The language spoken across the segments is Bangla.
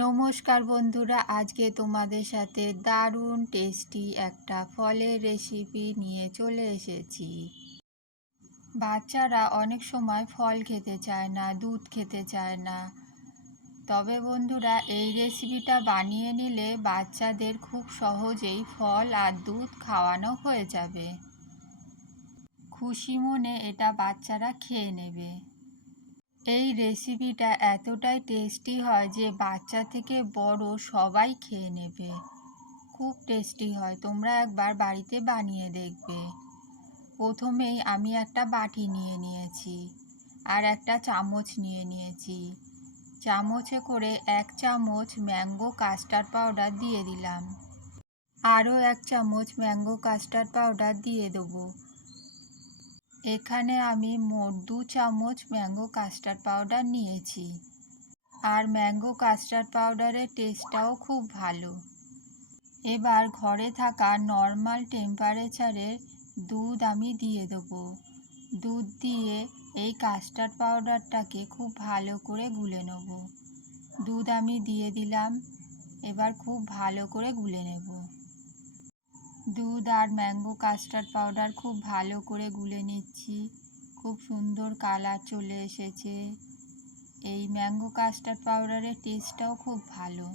নমস্কার বন্ধুরা, আজকে তোমাদের সাথে দারুণ টেস্টি একটা ফলের রেসিপি নিয়ে চলে এসেছি। বাচ্চারা অনেক সময় ফল খেতে চায় না, দুধ খেতে চায় না। তবে বন্ধুরা, এই রেসিপিটা বানিয়ে নিলে বাচ্চাদের খুব সহজেই ফল আর দুধ খাওয়ানো হয়ে যাবে। খুশি মনে এটা বাচ্চারা খেয়ে নেবে। এই রেসিপিটা এতটাই টেস্টি হয় যে বাচ্চা থেকে বড় সবাই খেয়ে নেবে। খুব টেস্টি হয়, তোমরা একবার বাড়িতে বানিয়ে দেখবে। প্রথমেই আমি একটা বাটি নিয়ে নিয়েছি আর একটা চামচ নিয়ে নিয়েছি। চামচে করে এক চামচ ম্যাঙ্গো কাস্টার্ড পাউডার দিয়ে দিলাম। আরও এক চামচ ম্যাঙ্গো কাস্টার্ড পাউডার দিয়ে দেবো। এখানে আমি মোট দু চামচ ম্যাঙ্গো কাস্টার্ড পাউডার নিয়েছি। আর ম্যাঙ্গো কাস্টার্ড পাউডারের টেস্টটাও খুব ভালো। এবার ঘরে থাকা নর্মাল টেম্পারেচারের দুধ আমি দিয়ে দেবো। দুধ দিয়ে এই কাস্টার্ড পাউডারটাকে খুব ভালো করে গুলে নেব। দুধ আমি দিয়ে দিলাম। এবার খুব ভালো করে গুলে নেব। দুধ আর ম্যাঙ্গো কাস্টার্ড পাউডার খুব ভালো করে গুলে নিচ্ছি। খুব সুন্দর কালার চলে এসেছে। এই ম্যাঙ্গো কাস্টার্ড পাউডারের টেস্টটাও খুব ভালো।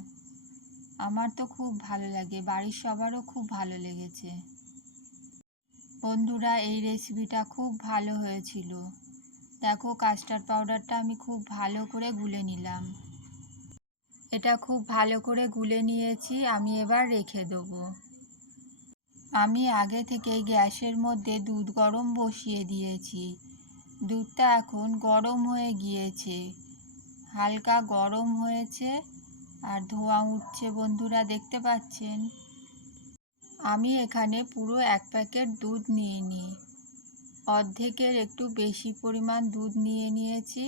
আমার তো খুব ভালো লাগে, বাড়ির সবারও খুব ভালো লেগেছে। বন্ধুরা, এই রেসিপিটা খুব ভালো হয়েছিল। দেখো, কাস্টার্ড পাউডারটা আমি খুব ভালো করে গুলে নিলাম। এটা খুব ভালো করে গুলে নিয়েছি, আমি এবার রেখে দেবো। আমি আগে থেকেই গ্যাসের মধ্যে দুধ গরম বসিয়ে দিয়েছি। দুধটা এখন গরম হয়ে গিয়েছে। হালকা গরম হয়েছে আর ধোঁয়া উঠছে বন্ধুরা, দেখতে পাচ্ছেন? আমি এখানে পুরো এক প্যাকেট দুধ নিয়ে নিই অর্ধেকের একটু বেশি পরিমাণ দুধ নিয়ে নিয়েছি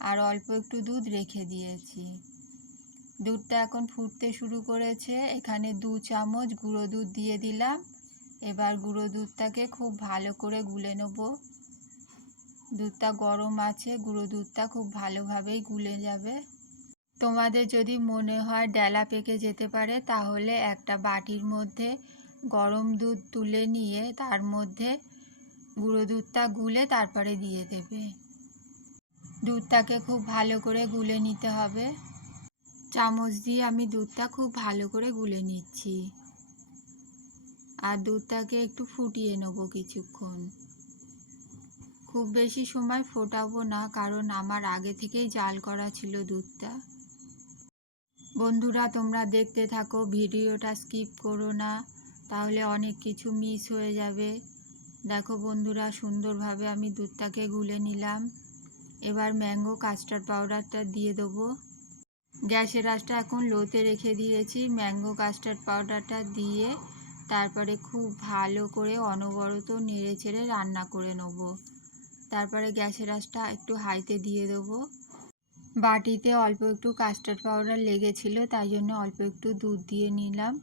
আর অল্প একটু দুধ রেখে দিয়েছি। দুধটা এখন ফুটতে শুরু করেছে। এখানে দু চামচ গুঁড়ো দুধ দিয়ে দিলাম। এবার গুঁড়ো দুধটাকে খুব ভালো করে গুলে নেব। দুধটা গরম আছে, গুঁড়ো দুধটা খুব ভালোভাবেই গুলে যাবে। তোমাদের যদি মনে হয় ডেলা পেকে যেতে পারে, তাহলে একটা বাটির মধ্যে গরম দুধ তুলে নিয়ে তার মধ্যে গুঁড়ো দুধটা গুলে তারপরে দিয়ে দেবে। দুধটাকে খুব ভালো করে গুলে নিতে হবে। চামচ দিয়ে আমি দুধটা খুব ভালো করে গুলে নিচ্ছি। আর দুধটাকে একটু ফুটিয়ে নেব কিছুক্ষণ। খুব বেশি সময় ফোটাবো না, কারণ আমার আগে থেকেই জাল করা ছিল দুধটা। বন্ধুরা, তোমরা দেখতে থাকো, ভিডিওটা স্কিপ করো না, তাহলে অনেক কিছু মিস হয়ে যাবে। দেখো বন্ধুরা, সুন্দরভাবে আমি দুধটাকে গুলে নিলাম। এবার ম্যাঙ্গো কাস্টার্ড পাউডারটা দিয়ে দেবো। গ্যাসের আঁচটা এখন লোতে রেখে দিয়েছি। ম্যাঙ্গো কাস্টার্ড পাউডারটা দিয়ে তারপরে খুব ভালো করে অনবরত নেড়ে চেড়ে রান্না করে নেব। তারপরে গ্যাসের আঁচটা একটু হাইতে দিয়ে দেবো। বাটিতে অল্প একটু কাস্টার্ড পাউডার লেগেছিল, তাই জন্য অল্প একটু দুধ দিয়ে নিলাম।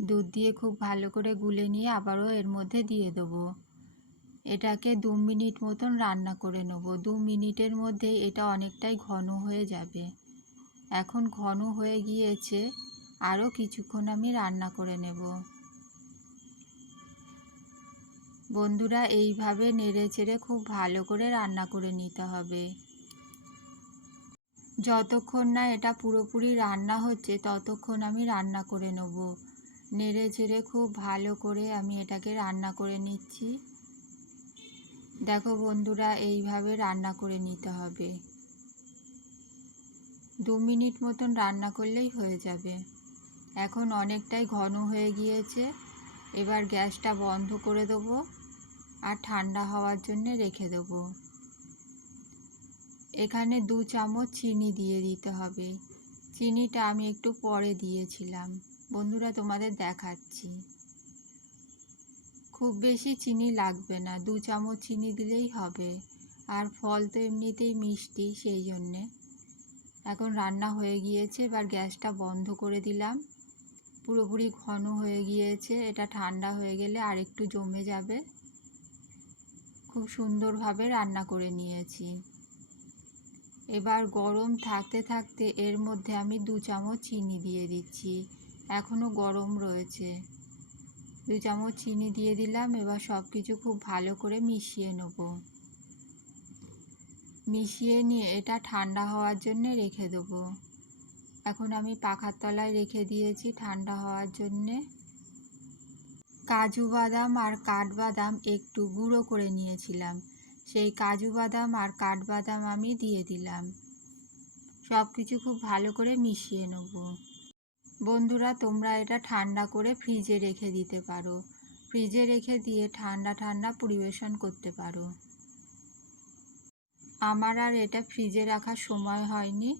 দুধ দিয়ে খুব ভালো করে গুলে নিয়ে আবারও এর মধ্যে দিয়ে দেবো। এটাকে দু মিনিট মতন রান্না করে নেব। দু মিনিটের মধ্যে এটা অনেকটাই ঘন হয়ে যাবে। এখন ঘন হয়ে গিয়েছে, আরও কিছুক্ষণ আমি রান্না করে নেব। বন্ধুরা এইভাবে নেড়ে চেড়ে খুব ভালো করে রান্না করে নিতে হবে। যতক্ষণ না এটা পুরোপুরি রান্না হচ্ছে, ততক্ষণ আমি রান্না করে নেব। নেড়ে চেড়ে খুব ভালো করে আমি এটাকে রান্না করে নিচ্ছি। দেখো বন্ধুরা, এইভাবে রান্না করে নিতে হবে। দু মিনিট মতন রান্না করলেই হয়ে যাবে। এখন অনেকটাই ঘন হয়ে গিয়েছে। এবার গ্যাসটা বন্ধ করে দেবো। আর ঠান্ডা হওয়ার জন্য রেখে দেবো। এখানে দু চামচ চিনি দিয়ে দিতে হবে। চিনিটা আমি একটু পরে দিয়েছিলাম। বন্ধুরা, তোমাদের দেখাচ্ছি। খুব বেশি চিনি লাগবে না, দু চামচ চিনি দিলেই হবে। আর ফল তো এমনিতেই মিষ্টি, সেই জন্যে। এখন রান্না হয়ে গিয়েছে, এবার গ্যাসটা বন্ধ করে দিলাম। পুরোপুরি ঘন হয়ে গিয়েছে, এটা ঠান্ডা হয়ে গেলে আর একটু জমে যাবে। খুব সুন্দরভাবে রান্না করে নিয়েছি। এবার গরম থাকতে থাকতে এর মধ্যে আমি দু চামচ চিনি দিয়ে দিচ্ছি। এখনও গরম রয়েছে। দু চামচ চিনি দিয়ে দিলাম, এবার সব কিছু খুব ভালো করে মিশিয়ে নেব। মিশিয়ে নিয়ে এটা ঠান্ডা হওয়ার জন্য রেখে দেবো। এখন আমি পাখার তলায় রেখে দিয়েছি ঠান্ডা হওয়ার জন্যে। কাজু বাদাম আর কাঠবাদাম একটু গুঁড়ো করে নিয়েছিলাম। সেই কাজু বাদাম আর কাঠবাদাম আমি দিয়ে দিলাম। সব কিছু খুব ভালো করে মিশিয়ে নেব। বন্ধুরা, তোমরা এটা ঠান্ডা করে ফ্রিজে রেখে দিতে পারো। ফ্রিজে রেখে দিয়ে ঠান্ডা ঠান্ডা পরিবেশন করতে পারো। আমার আর এটা ফ্রিজে রাখার সময় হয়নি।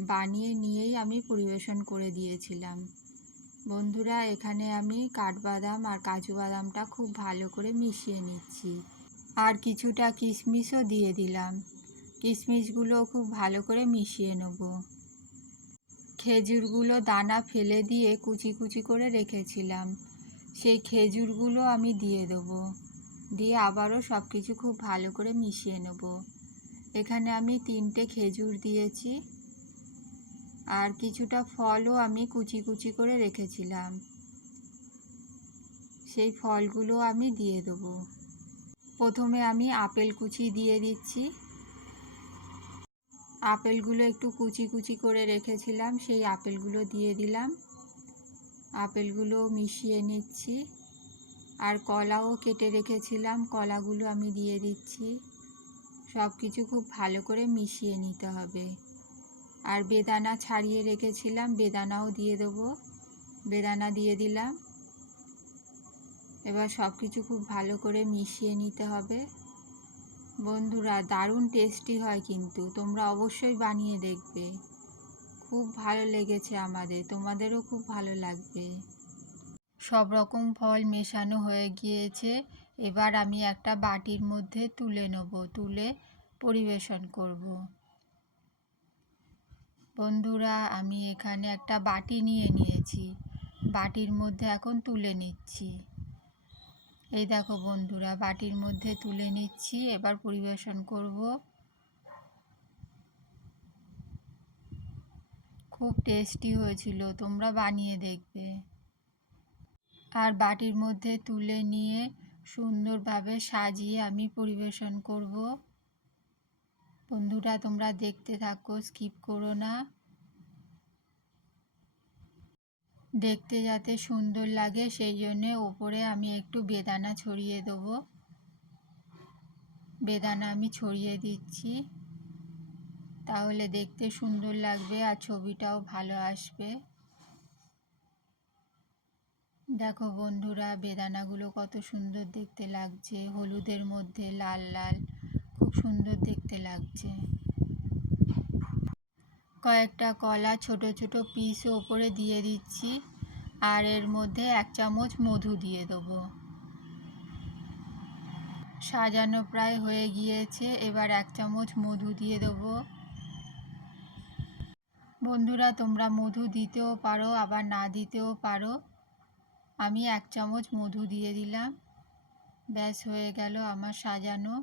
বানিয়ে নিয়েই আমি পরিবেশন করে দিয়েছিলাম। বন্ধুরা, এখানে আমি কাঠবাদাম আর কাজু বাদামটা খুব ভালো করে মিশিয়ে নিচ্ছি। আর কিছুটা কিশমিশও দিয়ে দিলাম। কিশমিশগুলো খুব ভালো করে মিশিয়ে নেব। খেজুরগুলো দানা ফেলে দিয়ে কুচি কুচি করে রেখেছিলাম। সেই খেজুরগুলো আমি দিয়ে দেবো। দিয়ে আবারও সব কিছু খুব ভালো করে মিশিয়ে নেব। এখানে আমি তিনটে খেজুর দিয়েছি। আর কিছুটা ফলও আমি কুচি কুচি করে রেখেছিলাম। সেই ফলগুলো আমি দিয়ে দেবো। প্রথমে আমি আপেল কুচি দিয়ে দিচ্ছি। আপেলগুলো একটু কুচি কুচি করে রেখেছিলাম, সেই আপেলগুলো দিয়ে দিলাম। আপেলগুলো মিশিয়ে নিচ্ছি। আর কলাও কেটে রেখেছিলাম, কলাগুলো আমি দিয়ে দিচ্ছি। সব কিছু খুব ভালো করে মিশিয়ে নিতে হবে। আর বেদানা ছাড়িয়ে রেখেছিলাম, বেদানাও দিয়ে দেবো। বেদানা দিয়ে দিলাম। এবার সব কিছু খুব ভালো করে মিশিয়ে নিতে হবে। বন্ধুরা, দারুণ টেস্টি হয় কিন্তু, তোমরা অবশ্যই বানিয়ে দেখবে। খুব ভালো লেগেছে আমাদের, তোমাদেরও খুব ভালো লাগবে। সব রকম ফল মেশানো হয়ে গিয়েছে। এবার আমি একটা বাটির মধ্যে তুলে নেব, তুলে পরিবেশন করব। বন্ধুরা, আমি এখানে একটা বাটি নিয়ে নিয়েছি। বাটির মধ্যে এখন তুলে নিচ্ছি। এই দেখো বন্ধুরা, বাটির মধ্যে তুলে নিচ্ছি। এবার পরিবেশন করব। খুব টেস্টি হয়েছিল, তোমরা বানিয়ে দেখবে। আর বাটির মধ্যে তুলে নিয়ে সুন্দরভাবে সাজিয়ে আমি পরিবেশন করব। বন্ধুরা, তোমরা দেখতে থাকো স্কিপ করো না। দেখতে যাতে সুন্দর লাগে, সেই জন্যে ওপরে আমি একটু বেদানা ছড়িয়ে দেবো। বেদানা আমি ছড়িয়ে দিচ্ছি। তাহলে দেখতে সুন্দর লাগবে আর ছবিটাও ভালো আসবে। দেখো বন্ধুরা, বেদানাগুলো কত সুন্দর দেখতে লাগছে। হলুদের মধ্যে লাল লাল। সুন্দর দেখতে লাগছে। কয়েকটা কলা ছোট ছোট পিস ওপরে দিয়ে দিচ্ছি আর এর মধ্যে এক চামচ মধু দিয়ে দেবো। সাজানো প্রায় হয়ে গিয়েছে, এবার এক চামচ মধু দিয়ে দেবো। বন্ধুরা, তোমরা মধু দিতেও পারো, আবার না দিতেও পারো। আমি এক চামচ মধু দিয়ে দিলাম। ব্যাস, হয়ে গেল আমার সাজানো।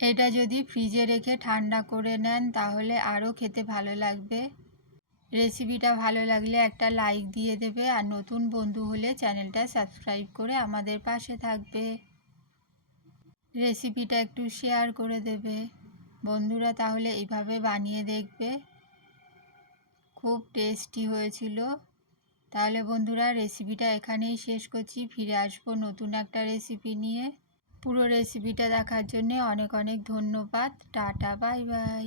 এটা যদি ফ্রিজে রেখে ঠান্ডা করে নেন, তাহলে আরও খেতে ভালো লাগবে। রেসিপিটা ভালো লাগলে একটা লাইক দিয়ে দেবে আর নতুন বন্ধু হলে চ্যানেলটা সাবস্ক্রাইব করে আমাদের পাশে থাকবে। রেসিপিটা একটু শেয়ার করে দেবে। বন্ধুরা তাহলে এইভাবে বানিয়ে দেখবে। খুব টেস্টি হয়েছিল। তাহলে বন্ধুরা রেসিপিটা এখানেই শেষ করছি। ফিরে আসব নতুন একটা রেসিপি নিয়ে। পুরো রেসিপিটা দেখার জন্যে অনেক অনেক ধন্যবাদ। Tata bye bye